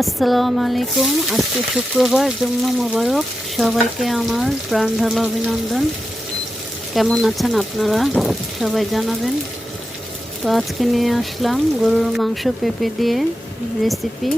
আসসালামু আলাইকুম। আজকে শুক্রবার, জুম্মা মোবারক। সবাইকে আমার প্রাণ ঢালা অভিনন্দন। কেমন আছেন আপনারা? সবাই জানাবেন। তো আজকে নিয়ে আসলাম গরুর মাংস পেঁপে দিয়ে রেসিপি।